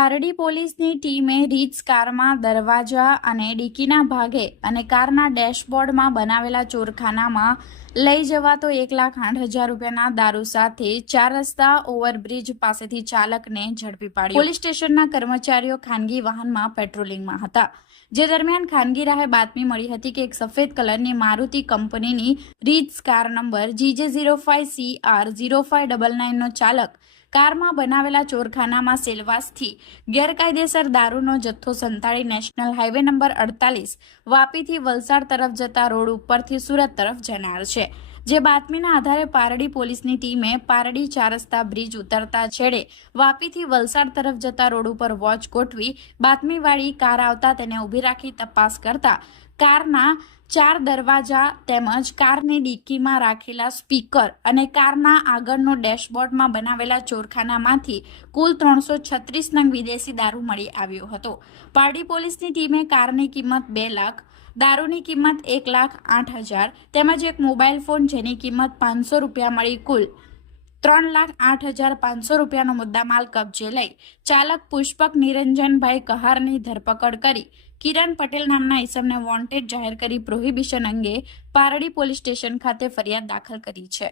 પારડી પોલીસની ટીમે રીટ્સ કારમાં દરવાજા અને ડીકીના ભાગે અને કારના ડેશબોર્ડમાં બનાવેલા ચોરખાનામાં લઈ જવાતો 1,08,000 રૂપિયાના દારૂ સાથે 4 રસ્તા ઓવરબ્રિજ પાસેથી ચાલકને ઝડપી પાડ્યો। પોલીસ સ્ટેશનના કર્મચારીઓ ખાનગી વાહનમાં પેટ્રોલિંગમાં હતા, જે દરમિયાન ખાનગી રાહે બાતમી મળી હતી કે એક સફેદ કલરની મારુતિ કંપનીની રીટ્સ કાર નંબર GJ05CR0599 નો ચાલક કારમાં બનાવેલા ચોરખાનામાં સેલવાસથી ગેરકાયદેસર દારૂનો જથ્થો સંતાડી નેશનલ હાઈવે નંબર 48 વાપીથી વલસાડ તરફ જતા રોડ ઉપરથી સુરત તરફ જનાર છે। જે બાતમીના આધારે પારડી પોલીસની ટીમે પારડી 4 રસ્તા બ્રિજ ઉતરતા છેડે વાપીથી વલસાડ તરફ જતા રોડ ઉપર વોચ ગોઠવી બાતમીવાળી કાર આવતા તેને ઊભી રાખી તપાસ કરતા કારના 4 દરવાજા તેમજ કારની ડીકીમાં રાખેલા સ્પીકર અને કારના આગળનો ડેશબોર્ડમાં બનાવેલા ચોરખાનામાંથી કુલ 336 નંગ વિદેશી દારૂ મળી આવ્યો હતો। પારડી પોલીસની ટીમે કારની કિંમત 2 લાખ, દારૂની કિંમત 1,08,000 તેમજ એક મોબાઈલ ફોન જેની કિંમત 500 રૂપિયા મળી કુલ 3,08,500 રૂપિયાનો મુદ્દામાલ કબજે લઈ ચાલક પુષ્પક નિરંજનભાઈ કહારની ધરપકડ કરી કિરણ પટેલ નામના ઈસમને વોન્ટેડ જાહેર કરી પ્રોહિબિશન અંગે પારડી પોલીસ સ્ટેશન ખાતે ફરિયાદ દાખલ કરી છે।